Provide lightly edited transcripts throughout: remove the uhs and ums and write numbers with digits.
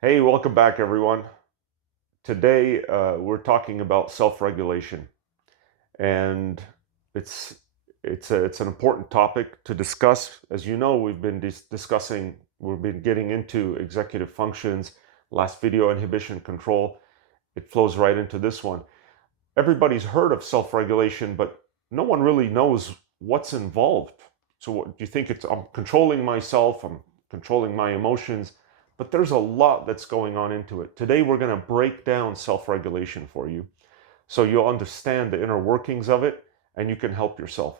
Hey, welcome back, everyone. Today, we're talking about self-regulation, and it's it's an important topic to discuss. As you know, we've been getting into executive functions. Last video, inhibition control. It flows right into this one. Everybody's heard of self-regulation, but no one really knows what's involved. So, what do you think? I'm controlling myself. I'm controlling my emotions. But there's a lot that's going on into it. Today, we're going to break down self-regulation for you so you'll understand the inner workings of it and you can help yourself.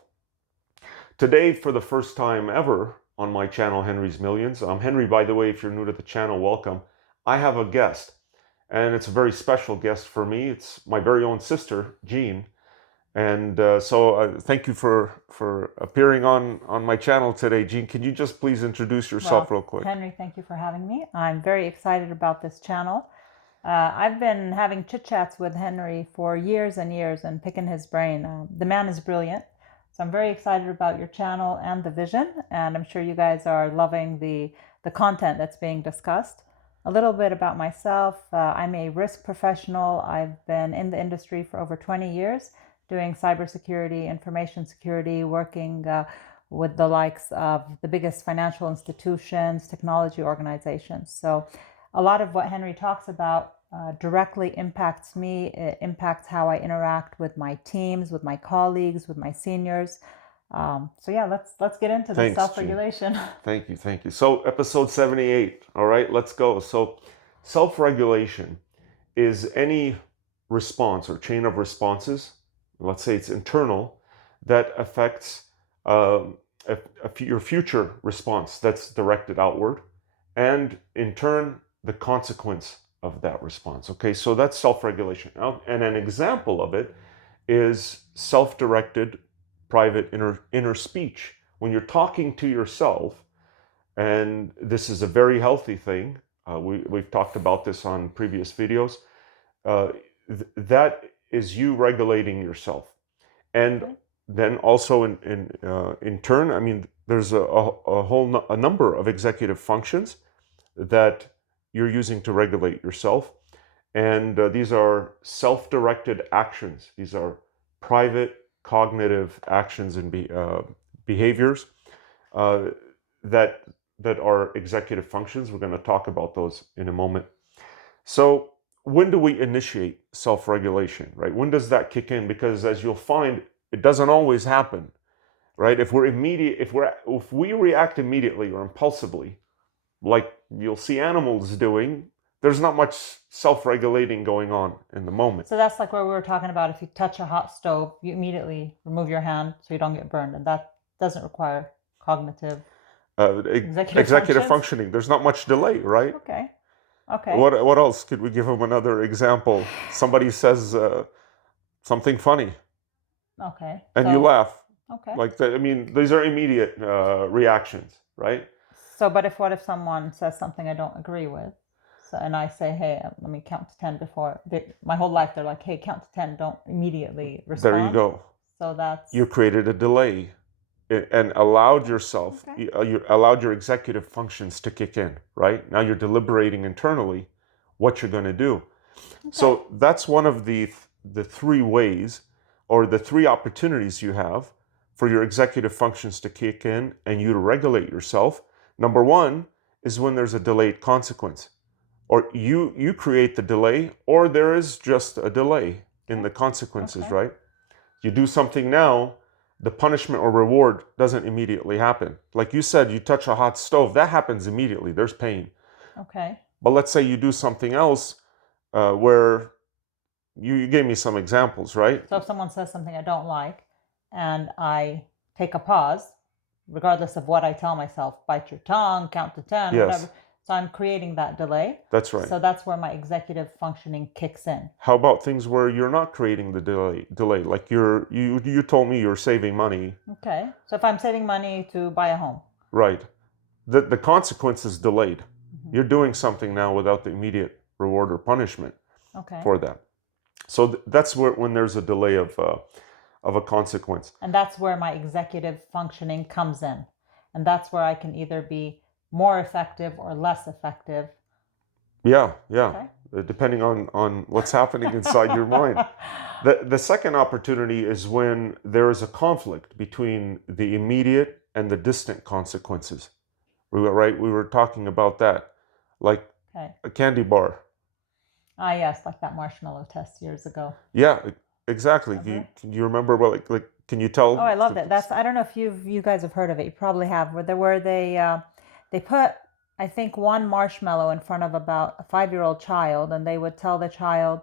Today, for the first time ever on my channel, Henry's Millions, I'm Henry, by the way. If you're new to the channel, welcome. I have a guest, and it's a very special guest for me. It's my very own sister, Jean. And thank you for appearing on my channel today. Jean, can you just please introduce yourself real quick? Henry, thank you for having me. I'm very excited about this channel. I've been having chit-chats with Henry for years and years and picking his brain. The man is brilliant. So I'm very excited about your channel and the vision, and I'm sure you guys are loving the content that's being discussed. A little bit about myself. I'm a risk professional. I've been in the industry for over 20 years doing cybersecurity, information security, working with the likes of the biggest financial institutions, technology organizations. So a lot of what Henry talks about directly impacts me. It impacts how I interact with my teams, with my colleagues, with my seniors. So yeah, let's get into the self-regulation. Thank you. So episode 78. All right, let's go. So self-regulation is any response or chain of responses, let's say it's internal, that affects your future response that's directed outward, and in turn the consequence of that response. Okay, so that's self-regulation. And an example of it is self-directed private inner speech. When you're talking to yourself, and this is a very healthy thing, we've talked about this on previous videos, that is you regulating yourself. And then also in turn, I mean, there's a number of executive functions that you're using to regulate yourself. And these are self-directed actions. These are private cognitive actions and behaviors that are executive functions. We're going to talk about those in a moment. So when do we initiate self-regulation, right? When does that kick in? Because as you'll find, it doesn't always happen, right? If we react immediately or impulsively, like you'll see animals doing, there's not much self-regulating going on in the moment. So that's like where we were talking about, if you touch a hot stove, you immediately remove your hand so you don't get burned, and that doesn't require cognitive executive functioning. There's not much delay, right? Okay. What else? Could we give them another example? Somebody says something funny. Okay. And you laugh. Okay. Like I mean, these are immediate reactions, right? So, but what if someone says something I don't agree with? So, and I say, hey, let me count to 10 before. My whole life, they're like, hey, count to 10, don't immediately respond. There you go. So that's... You created a delay and allowed yourself, you allowed your executive functions to kick in, right? Now you're deliberating internally what you're going to do. So that's one of the three ways or the three opportunities you have for your executive functions to kick in and you to regulate yourself. Number one is when there's a delayed consequence, or you create the delay, or there is just a delay in the consequences, right? You do something now, the punishment or reward doesn't immediately happen. Like you said, you touch a hot stove, that happens immediately. There's pain. Okay. But let's say you do something else where you gave me some examples, right? So if someone says something I don't like and I take a pause, regardless of what I tell myself, bite your tongue, count to 10, whatever. So I'm creating that delay. That's right. So that's where my executive functioning kicks in. How about things where you're not creating the delay? Like you told me you're saving money. Okay. So if I'm saving money to buy a home. Right. The consequence is delayed. You're doing something now without the immediate reward or punishment for that. So that's when there's a delay of a consequence. And that's where my executive functioning comes in. And that's where I can either be more effective or less effective Yeah, yeah. Okay. Depending on what's happening inside your mind. The second opportunity is when there is a conflict between the immediate and the distant consequences. We were talking about that, like Okay. a candy bar. Ah, yes, like that marshmallow test years ago. Yeah, exactly. Remember? Can you remember what like can you tell? Oh, I loved it. That's I don't know if you guys have heard of it. You probably have. Where they put I think one marshmallow in front of about a 5-year-old child, and they would tell the child,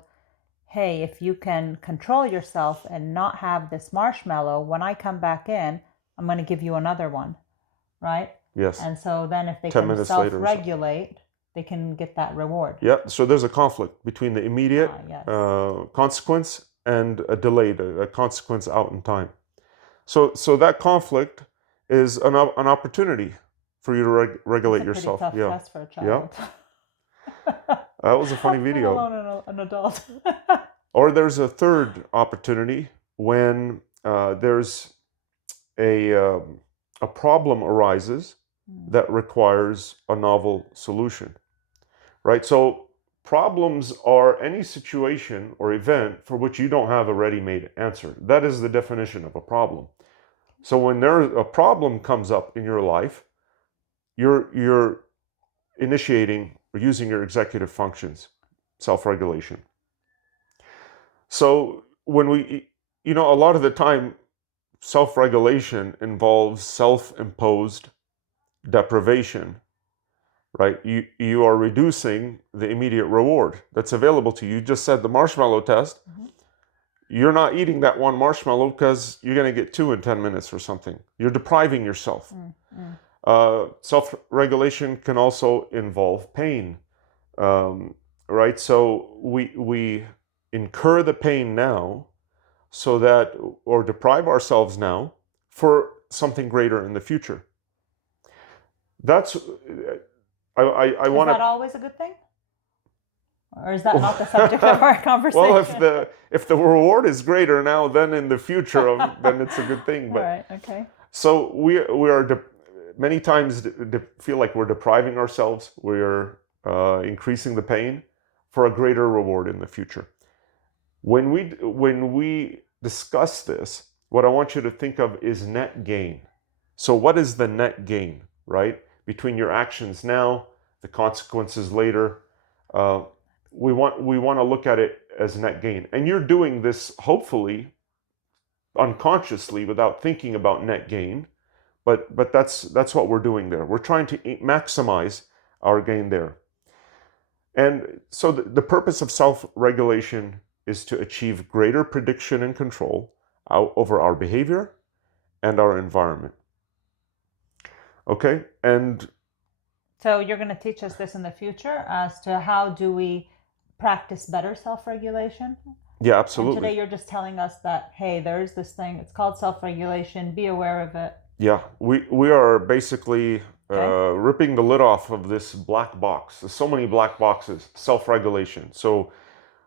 "Hey, if you can control yourself and not have this marshmallow, when I come back in, I'm going to give you another one." Right? Yes, And so then if they 10 can minutes later or something. self-regulate, they can get that reward. Yeah, so there's a conflict between the immediate Ah, yes. consequence and a delayed, a consequence out in time. So that conflict is an opportunity for you to That's regulate a pretty yourself. tough Yeah, test for a yeah. child. That was a funny Let video. alone an adult. Or there's a third opportunity when there's a, um, a problem arises that requires a novel solution, right? So problems are any situation or event for which you don't have a ready-made answer. That is the definition of a problem. So when a problem comes up in your life, you're initiating or using your executive functions, self-regulation. So when a lot of the time, self-regulation involves self-imposed deprivation, right? You are reducing the immediate reward that's available to you. You just said the marshmallow test. Mhm. You're not eating that one marshmallow because you're going to get two in 10 minutes or something. You're depriving yourself. Self-regulation can also involve pain, right? So we incur the pain now so that, or deprive ourselves now for something greater in the future. That's, I Is want that to, always a good thing? Or is that not the subject of our conversation? well, if the reward is greater now than in the future, then it's a good thing. All But right, okay. so we are many times feel like we're depriving ourselves. We're increasing the pain for a greater reward in the future. When we discuss this, what I want you to think of is net gain. So what is the net gain, right? Between your actions now, the consequences later. Uh, we want to look at it as net gain. And you're doing this hopefully unconsciously without thinking about net gain. But that's what we're doing there. We're trying to maximize our gain there. And so the purpose of self-regulation is to achieve greater prediction and control over our behavior and our environment. Okay? And So you're going to teach us this in the future as to how do we practice better self-regulation? yeah, And absolutely. today you're just telling us that, hey, there's this thing, it's called self-regulation, be aware of it. Yeah, we are basically Okay. ripping the lid off of this black box. There's so many black boxes, self-regulation. So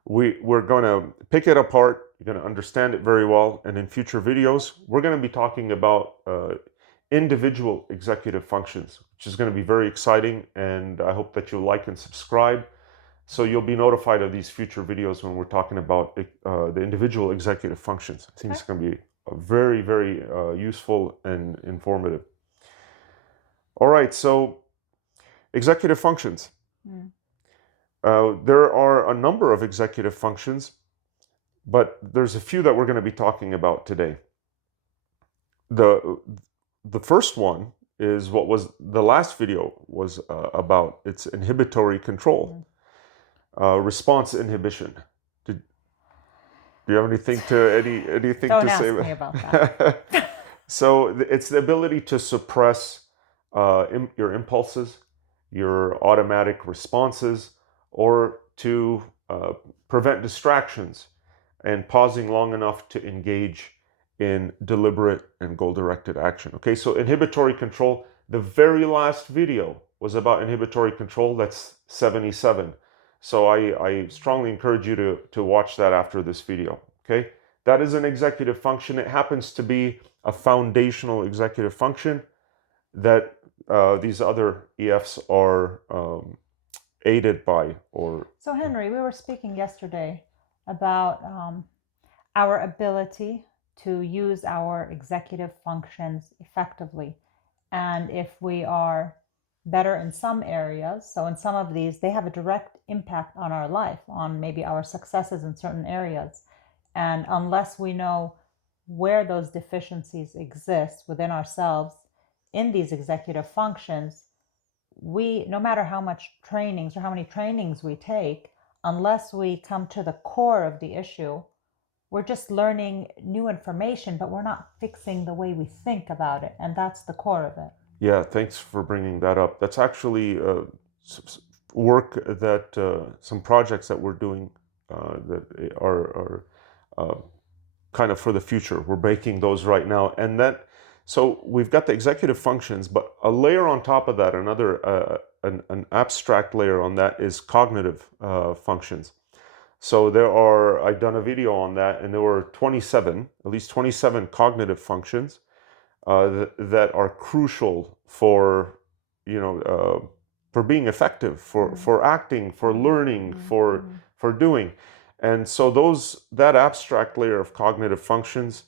we're going to pick it apart. You're going to understand it very well. And in future videos, we're going to be talking about individual executive functions, which is going to be very exciting. And I hope that you'll like and subscribe, so you'll be notified of these future videos when we're talking about the individual executive functions. I think it's going to be very, very useful and informative. All right, so executive functions. There are a number of executive functions, but there's a few that we're going to be talking about today. The first one is what was the last video was about. It's inhibitory control, response inhibition. Do you have anything Don't to say? ask me about that. So it's the ability to suppress your impulses, your automatic responses, or to prevent distractions, and pausing long enough to engage in deliberate and goal-directed action. Okay, so inhibitory control, the very last video was about inhibitory control. That's 77. So I strongly encourage you to watch that after this video, okay? That is an executive function. It happens to be a foundational executive function that these other EFs are aided by or... So, Henry, we were speaking yesterday about our ability to use our executive functions effectively. And if we are better in some areas, so in some of these, they have a direct impact on our life, on maybe our successes in certain areas. And unless we know where those deficiencies exist within ourselves in these executive functions, we, no matter how much trainings or how many trainings we take, unless we come to the core of the issue, we're just learning new information, but we're not fixing the way we think about it. And that's the core of it. Yeah, thanks for bringing that up. That's actually work that some projects that we're doing that are kind of for the future. We're breaking those right now, and that, so we've got the executive functions, but a layer on top of that, another an abstract layer on that is cognitive functions. So I've done a video on that, and there were at least 27 cognitive functions that are crucial for, for being effective, for acting, for learning, for doing. And so that abstract layer of cognitive functions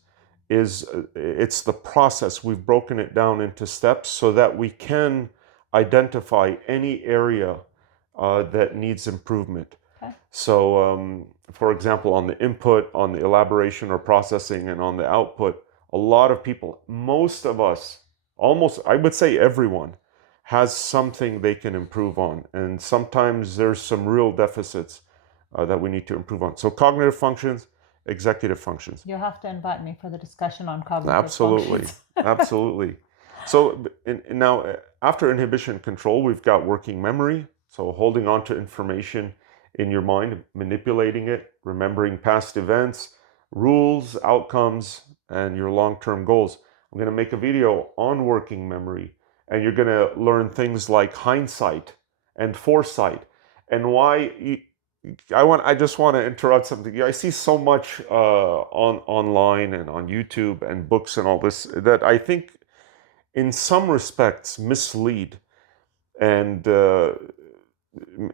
it's the process. We've broken it down into steps so that we can identify any area that needs improvement. Okay. So, for example, on the input, on the elaboration or processing, and on the output, a lot of people, most of us, almost, I would say everyone, has something they can improve on. And sometimes there's some real deficits that we need to improve on. So cognitive functions, executive functions. You'll have to invite me for the discussion on cognitive Absolutely. functions. Absolutely. So now, after inhibition control, we've got working memory. So holding on to information in your mind, manipulating it, remembering past events, rules, outcomes, and your long-term goals. I'm going to make a video on working memory, and you're going to learn things like hindsight and foresight, and why I just want to interrupt something. I see so much online and on YouTube and books and all this that I think in some respects mislead and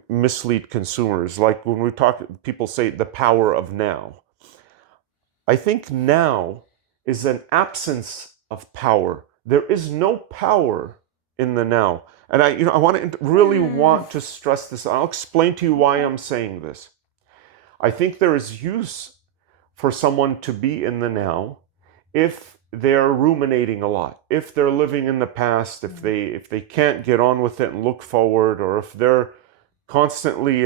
mislead consumers. Like when we talk, people say the power of now. I think now is an absence of power. There is no power in the now. And I really want to stress this. I'll explain to you why I'm saying this. I think there is use for someone to be in the now if they're ruminating a lot, if they're living in the past, if they can't get on with it and look forward, or if they're constantly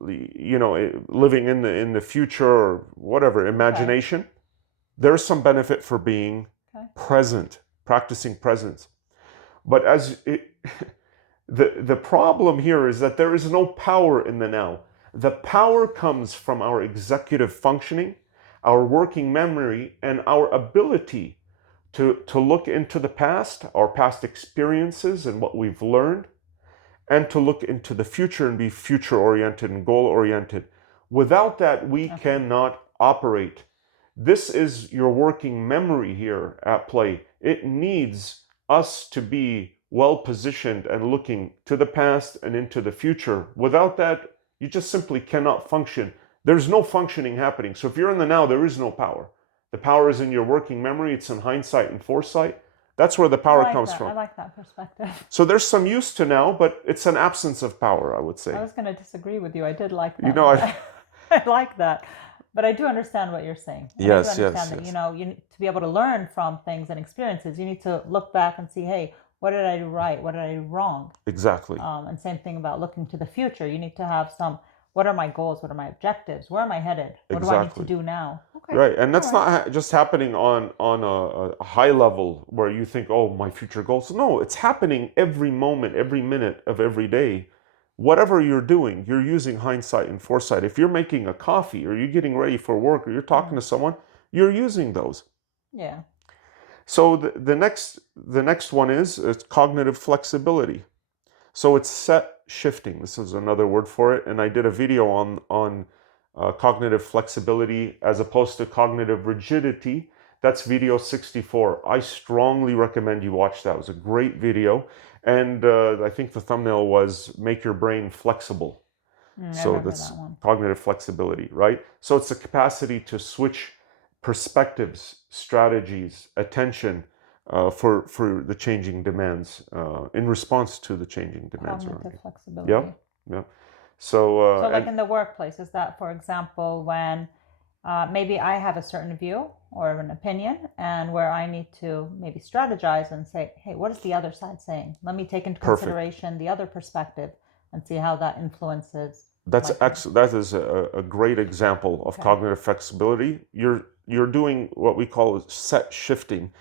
living in the future or whatever, imagination. Okay. There's some benefit for being present, practicing presence. But the problem here is that there is no power in the now. The power comes from our executive functioning, our working memory, and our ability to look into the past, our past experiences and what we've learned, and to look into the future and be future-oriented and goal-oriented. Without that, we cannot operate. This is your working memory here at play. It needs us to be well-positioned and looking to the past and into the future. Without that, you just simply cannot function. There's no functioning happening. So if you're in the now, there is no power. The power is in your working memory. It's in hindsight and foresight. That's where the power comes from. I like that perspective. So there's some use to now, but it's an absence of power, I would say. I was going to disagree with you. I did like that. I like that. But I do understand what you're saying. Yes, I do understand that, you to be able to learn from things and experiences, you need to look back and see, hey, what did I do right? What did I do wrong? Exactly. And same thing about looking to the future. You need to have what are my goals? What are my objectives? Where am I headed? What do I need to do now? Okay. Right. And that's not just happening on a high level where you think, oh, my future goals. No, it's happening every moment, every minute of every day. Whatever you're doing, you're using hindsight and foresight. If you're making a coffee or you're getting ready for work or you're talking to someone, you're using those. Yeah. So the next one is cognitive flexibility. So it's set shifting. This is another word for it. And I did a video on cognitive flexibility as opposed to cognitive rigidity. That's video 64. I strongly recommend you watch that. It was a great video. And I think the thumbnail was make your brain flexible. I So remember that's that one. cognitive flexibility, right? So it's the capacity to switch perspectives, strategies, attention for the changing demands in response to the changing demands around Cognitive you. Yeah, flexibility. yeah. So So, like and in the workplace, is that, for example, when maybe I have a certain view or an opinion, and where I need to maybe strategize and say, hey, what is the other side saying? Let me take into perfect. consideration the other perspective and see how that influences That's my thinking. that is a great example of Okay. cognitive flexibility. You're doing what we call set shifting.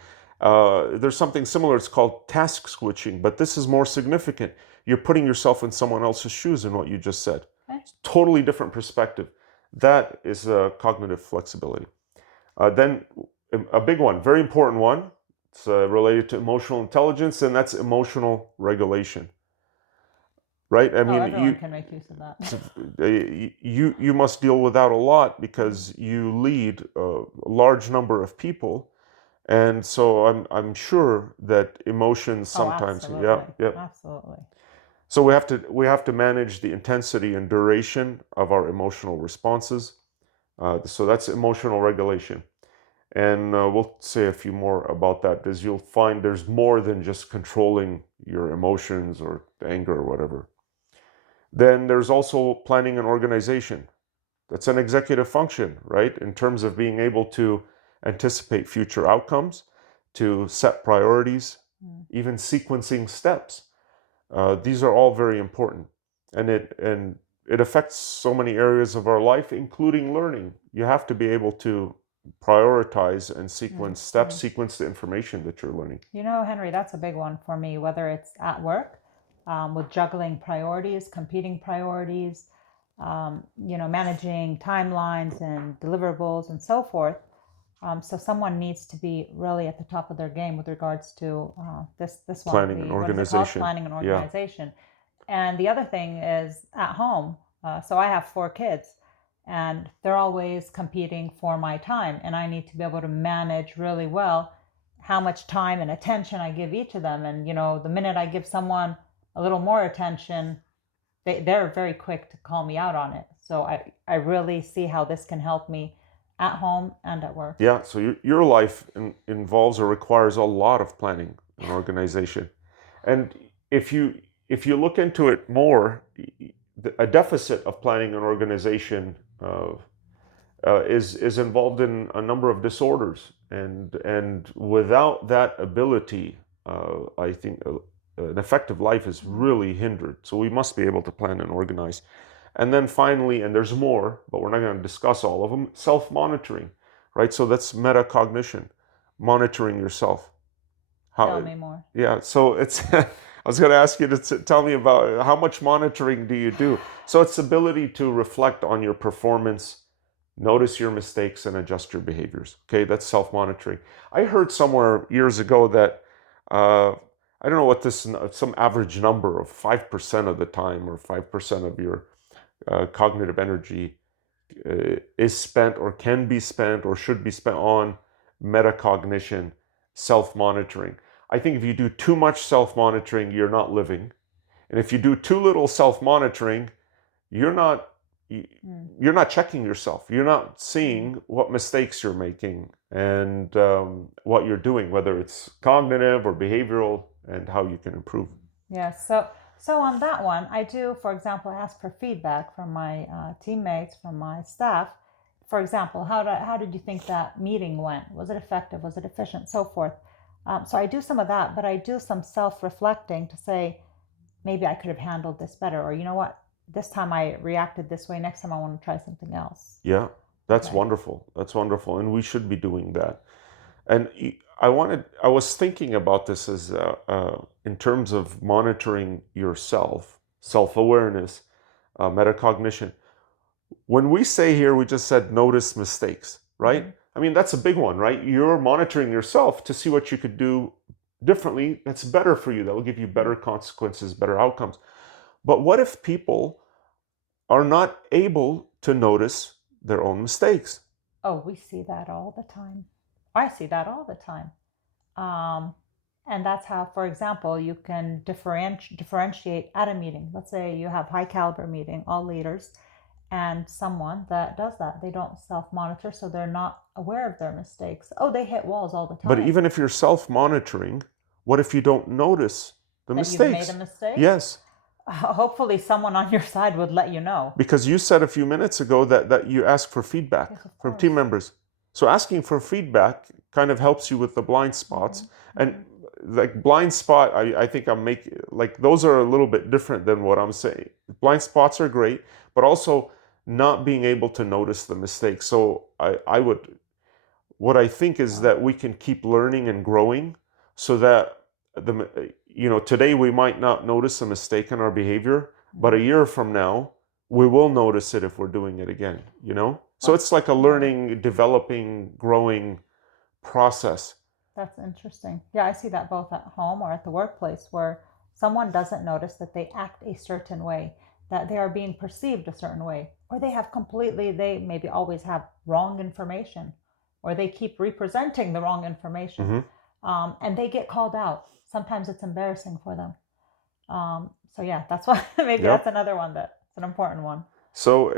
There's something similar. It's called task switching, but this is more significant. You're putting yourself in someone else's shoes in what you just said. Okay. It's totally different perspective. That is cognitive flexibility. Then a big one, very important one. It's related to emotional intelligence, and that's emotional regulation. Right? I Oh, mean, everyone can make use of that. you must deal with that a lot because you lead a large number of people, and so I'm sure that emotions Oh, sometimes, yeah, absolutely. yeah. Absolutely. So we have to manage the intensity and duration of our emotional responses. So that's emotional regulation, and we'll say a few more about that because you'll find there's more than just controlling your emotions or anger or whatever. Then there's also planning and organization. That's an executive function, right? In terms of being able to anticipate future outcomes, to set priorities, even sequencing steps. These are all very important, and it affects so many areas of our life, including learning. You have to be able to prioritize and sequence steps, sequence the information that you're learning. You know, Henry, that's a big one for me, whether it's at work, with juggling priorities, competing priorities, managing timelines and deliverables and so forth. So someone needs to be really at the top of their game with regards to this one, Planning and the what is it called, organization. planning and Yeah. organization. And the other thing is at home. So I have 4 kids, and they're always competing for my time, and I need to be able to manage really well how much time and attention I give each of them. And the minute I give someone a little more attention, they're very quick to call me out on it. So I really see how this can help me at home and at work. Yeah, so your life involves or requires a lot of planning and organization. And if you if you look into it more, a deficit of planning and organization is involved in a number of disorders, and without that ability, I think an effective life is really hindered. So we must be able to plan and organize. And then finally, and there's more, but we're not going to discuss all of them, self-monitoring, right? So that's metacognition, monitoring yourself. Tell How, me more. yeah, so it's, I was going to ask you to tell me about how much monitoring do you do? So it's ability to reflect on your performance, notice your mistakes, and adjust your behaviors. Okay, that's self-monitoring. I heard somewhere years ago that, I don't know what this, some average number of 5% of the time or 5% of your cognitive energy is spent or can be spent or should be spent on metacognition, self-monitoring. I think if you do too much self-monitoring, you're not living. And if you do too little self-monitoring, you're not you're not checking yourself. You're not seeing what mistakes you're making and what you're doing, whether it's cognitive or behavioral, and how you can improve. Yes. So on that one, I do, for example, ask for feedback from my teammates, from my staff. For example, how did you think that meeting went? Was it effective? Was it efficient? So forth. So I do some of that, but I do some self-reflecting to say, maybe I could have handled this better, or you know what, this time I reacted this way. Next time I want to try something else. Yeah, that's Okay. wonderful. That's wonderful, and we should be doing that. And I was thinking about this as in terms of monitoring yourself, self-awareness, metacognition. When we say here, we just said notice mistakes, right? I mean, that's a big one, right? You're monitoring yourself to see what you could do differently that's better for you, that will give you better consequences, better outcomes. But what if people are not able to notice their own mistakes? Oh, we see that all the time. I see that all the time. Um, And that's how, for example, you can differentiate at a meeting. Let's say you have high caliber meeting, all leaders, and someone that does that. They don't self-monitor, so they're not aware of their mistakes. Oh, they hit walls all the But time. even if you're self-monitoring, what if you don't notice the That you've made a mistakes? mistake? Yes. Hopefully someone on your side would let you know. Because you said a few minutes ago that you ask for feedback Yes, of from team course. members. So asking for feedback kind of helps you with the blind spots. And like blind spot, I think I'm making, like those are a little bit different than what I'm saying. Blind spots are great, but also not being able to notice the mistakes. So what I think is that we can keep learning and growing so that today we might not notice a mistake in our behavior, but a year from now, we will notice it if we're doing it again, So it's like a learning, developing, growing process. That's interesting. Yeah, I see that both at home or at the workplace where someone doesn't notice that they act a certain way, that they are being perceived a certain way, or they maybe always have wrong information, or they keep representing the wrong information, and they get called out. Sometimes it's embarrassing for them. So yeah, that's why maybe that's another one that's an important one. So,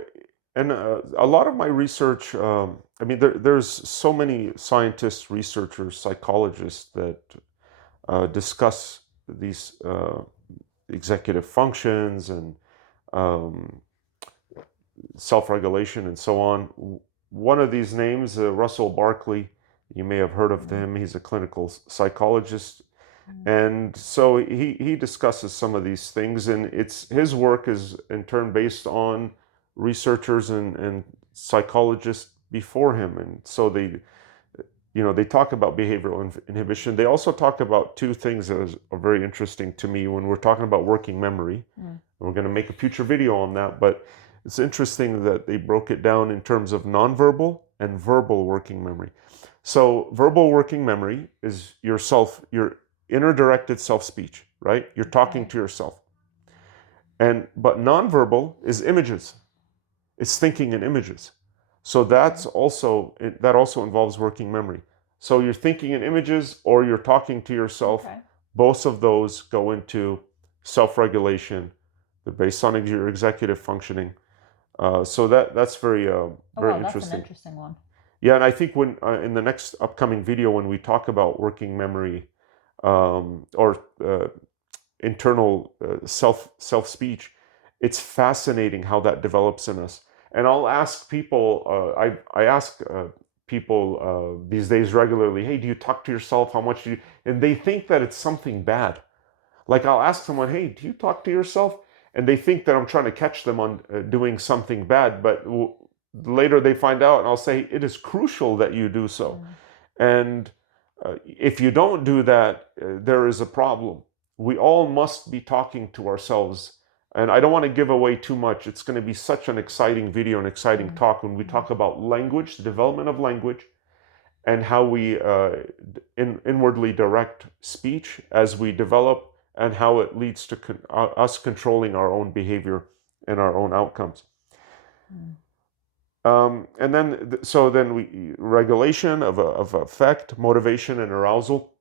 and a lot of my research, I mean, there's so many scientists, researchers, psychologists that discuss these executive functions and self-regulation and so on. One of these names, Russell Barkley, you may have heard of him. He's a clinical psychologist. And so he discusses some of these things, and his work is in turn based on researchers and psychologists before him. And so they talk about behavioral inhibition. They also talk about two things that are very interesting to me when we're talking about working memory. We're going to make a future video on that, but it's interesting that they broke it down in terms of nonverbal and verbal working memory. So verbal working memory is your inner directed self-speech, right? You're talking to yourself. But nonverbal is images. It's thinking in images. So that also involves working memory. So you're thinking in images or you're talking to yourself. Both of those go into self-regulation. They're based on your executive functioning. So that's very interesting. That's an interesting one. Yeah, and I think when in the next upcoming video, when we talk about working memory or internal self-speech, it's fascinating how that develops in us. And I'll ask people, I ask people these days regularly, hey, do you talk to yourself? How much do you? And they think that it's something bad. Like I'll ask someone, hey, do you talk to yourself? And they think that I'm trying to catch them on doing something bad, but later they find out, and I'll say, it is crucial that you do so. And if you don't do that, there is a problem. We all must be talking to ourselves. And I don't want to give away too much. It's going to be such an exciting video, an exciting talk when we talk about language, the development of language, and how we inwardly direct speech as we develop, and how it leads to us controlling our own behavior and our own outcomes. And then regulation of affect, motivation, and arousal.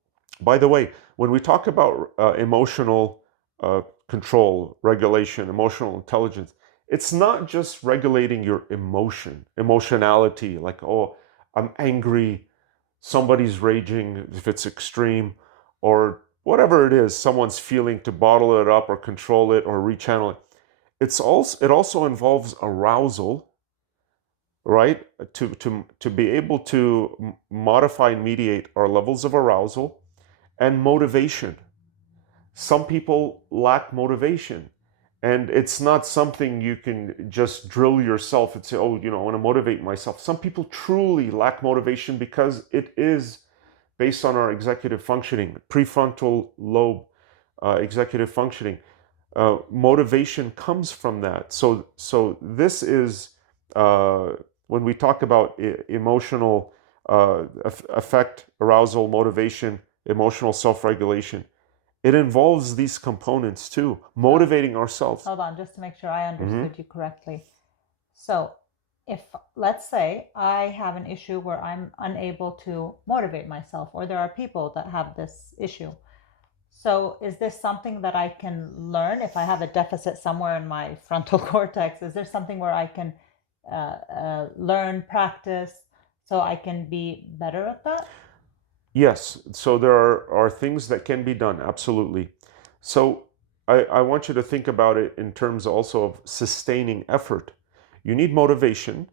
By the way, when we talk about emotional control, regulation, emotional intelligence, it's not just regulating your emotionality, like, oh, I'm angry, somebody's raging, if it's extreme, or whatever it is, someone's feeling, to bottle it up or control it or rechannel it. It also involves arousal, right? To be able to modify and mediate our levels of arousal, and motivation. Some people lack motivation, and it's not something you can just drill yourself and say, oh, I want to motivate myself. Some people truly lack motivation because it is based on our executive functioning, prefrontal lobe executive functioning. Motivation comes from that. So this is when we talk about emotional affect, arousal, motivation, emotional self-regulation, it involves these components too, motivating ourselves. Hold on, just to make sure I understood you correctly. So if, let's say, I have an issue where I'm unable to motivate myself, or there are people that have this issue, So is this something that I can learn if I have a deficit somewhere in my frontal cortex? Is there something where I can learn, practice, so I can be better at that? Yes, so there are things that can be done, absolutely. So I want you to think about it in terms also of sustaining effort. You need motivation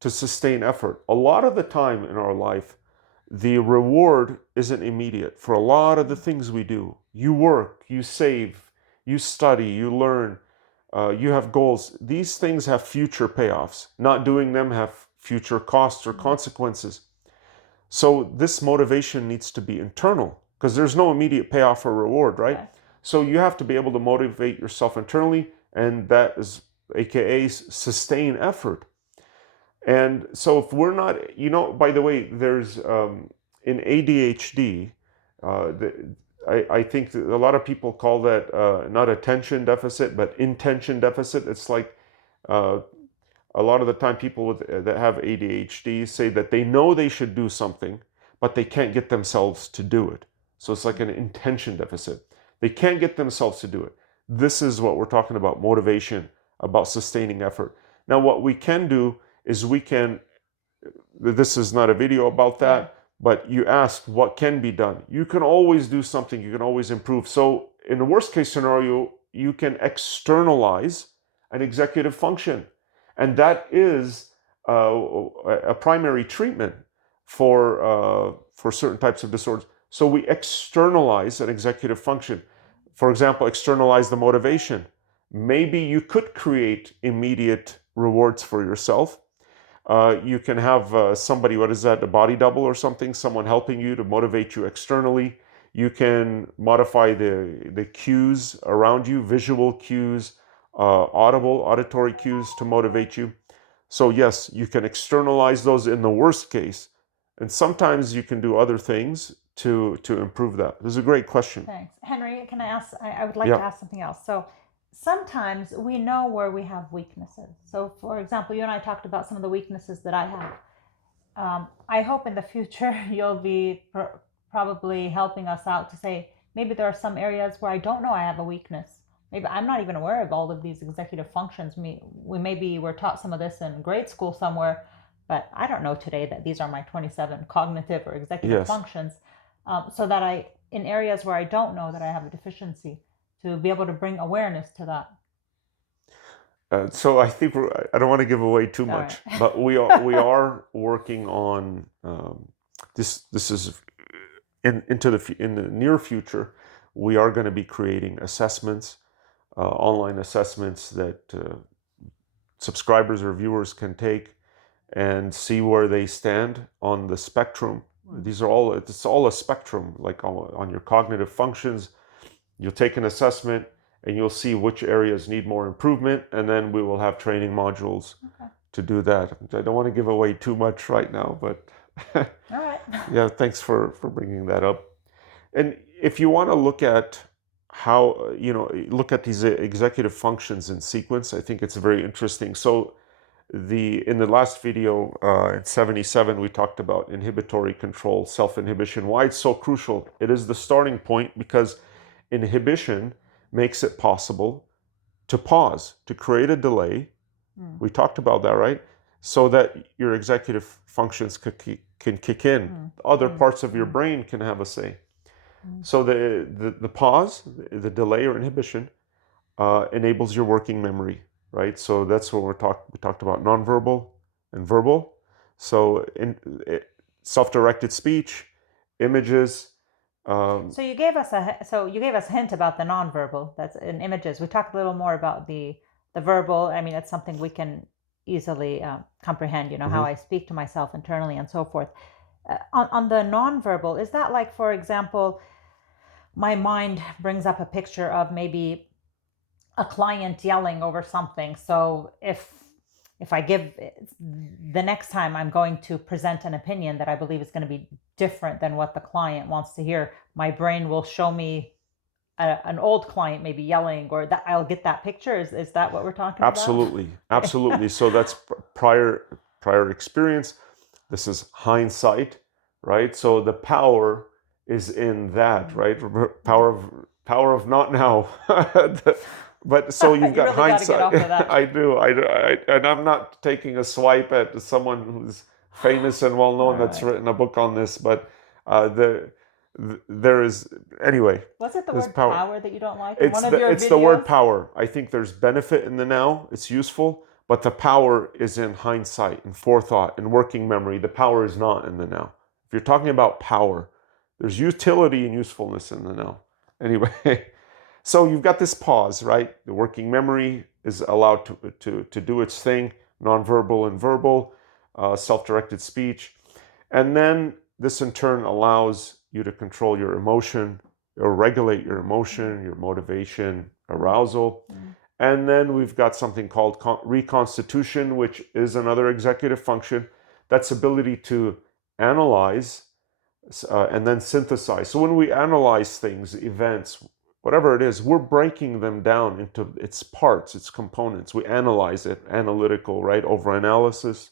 to sustain effort. A lot of the time in our life, the reward isn't immediate for a lot of the things we do. You work, you save, you study, you learn, you have goals. These things have future payoffs. Not doing them have future costs or consequences. So this motivation needs to be internal because there's no immediate payoff or reward, right? Okay. So you have to be able to motivate yourself internally, and that is AKA sustain effort. And so if we're not, by the way, there's in ADHD, I think that a lot of people call that not attention deficit, but intention deficit. It's like uh, a lot of the time people that have ADHD say that they know they should do something, but they can't get themselves to do it. So it's like an intention deficit. They can't get themselves to do it. This is what we're talking about, motivation, about sustaining effort. Now, what we can do is this is not a video about Yeah. that, but you asked what can be done. You can always do something, you can always improve. So in the worst case scenario, you can externalize an executive function. And that is a primary treatment for certain types of disorders. So we externalize an executive function. For example, externalize the motivation. Maybe you could create immediate rewards for yourself. You can have somebody, what is that, a body double or something, someone helping you to motivate you externally. You can modify the cues around you, visual cues, auditory cues to motivate you. So yes, you can externalize those in the worst case. And sometimes you can do other things to improve that. This is a great question. Thanks. Henry, can I ask? I would like to Yeah. ask something else. So sometimes we know where we have weaknesses. So, for example, you and I talked about some of the weaknesses that I have. I hope in the future you'll be probably helping us out to say maybe there are some areas where I don't know I have a weakness. Maybe I'm not even aware of all of these executive functions. We maybe were taught some of this in grade school somewhere, but I don't know today that these are my 27 cognitive or executive Yes. functions. So that in areas where I don't know that I have a deficiency, to be able to bring awareness to that. So I think I don't want to give away too All much, right. but we are working on this. This is in the near future. We are going to be creating assessments, online assessments that subscribers or viewers can take and see where they stand on the spectrum. It's all a spectrum, like on your cognitive functions. You'll take an assessment and you'll see which areas need more improvement, and then we will have training modules Okay. to do that. I don't want to give away too much right now, but All right. yeah, thanks for bringing that up. And if you want to look at how, look at these executive functions in sequence, I think it's very interesting. So in the last video, in 77, we talked about inhibitory control, self-inhibition. Why it's so crucial? It is the starting point because inhibition makes it possible to pause, to create a delay. We talked about that, right? So that your executive functions can kick in. Other parts of your brain can have a say. So the pause, the delay or inhibition, enables your working memory, right? So that's what we talked about, nonverbal and verbal. So self-directed speech, images. So you gave us a hint about the nonverbal. That's in images. We talked a little more about the verbal. I mean, it's something we can easily comprehend. You know, how I speak to myself internally and so forth. On the nonverbal, is that like, for example, my mind brings up a picture of maybe a client yelling over something. So if I give the next time I'm going to present an opinion that I believe is going to be different than what the client wants to hear, my brain will show me an old client maybe yelling, or that I'll get that picture. Is that what we're talking about? Absolutely, absolutely. So that's prior experience. This is hindsight, right? So the power is in that, right? Power of not now. But so you've You got really got to get hindsight. off of that. And I'm not taking a swipe at someone who's famous and well known All that's right. written a book on this, but there is anyway. Was it the There's word power that you don't like in It's one of your the word videos? power. I think there's benefit in the now. It's useful, but the power is in hindsight and forethought and working memory. The power is not in the now. If you're talking about power, there's utility and usefulness in the now. Anyway, so you've got this pause, right? The working memory is allowed to do its thing, nonverbal and verbal, self-directed speech. And then this in turn allows you to control your emotion or regulate your emotion, your motivation, arousal. And then we've got something called reconstitution, which is another executive function. That's ability to analyze and then synthesize. So when we analyze things, events, whatever it is, we're breaking them down into its parts, its components. We analyze it, analytical, right? Over analysis.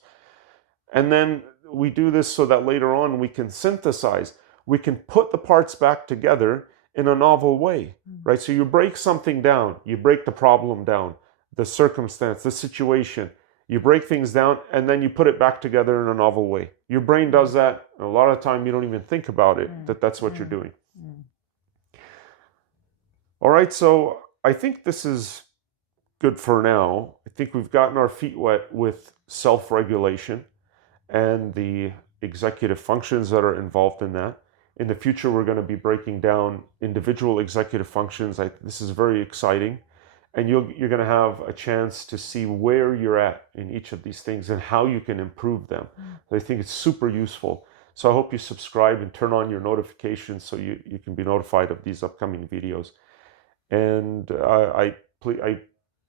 And then we do this so that later on we can synthesize. We can put the parts back together in a novel way, right? So you break something down, you break the problem down, the circumstance, the situation, you break things down, and then you put it back together in a novel way. Your brain does that, and a lot of the time you don't even think about it, that's what you're doing. All right, so I think this is good for now. I think we've gotten our feet wet with self-regulation and the executive functions that are involved in that. In the future, we're going to be breaking down individual executive functions. This is very exciting. And you're going to have a chance to see where you're at in each of these things and how you can improve them. I think it's super useful. So I hope you subscribe and turn on your notifications so you can be notified of these upcoming videos. And I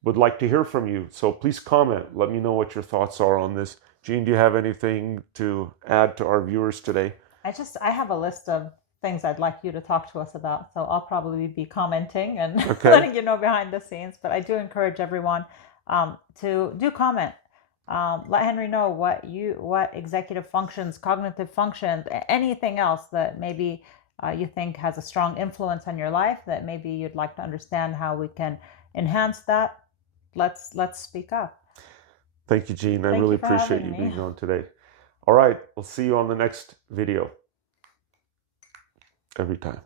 would like to hear from you. So please comment. Let me know what your thoughts are on this. Jean, do you have anything to add to our viewers today? I have a list of things I'd like you to talk to us about. So I'll probably be commenting and Okay. letting you know behind the scenes. But I do encourage everyone to do comment. Let Henry know what executive functions, cognitive functions, anything else that maybe you think has a strong influence on your life, that maybe you'd like to understand how we can enhance that. Let's speak up. Thank you, Jean. I Thank really you for appreciate having you me. being on today. All right, we'll see you on the next video. Every time.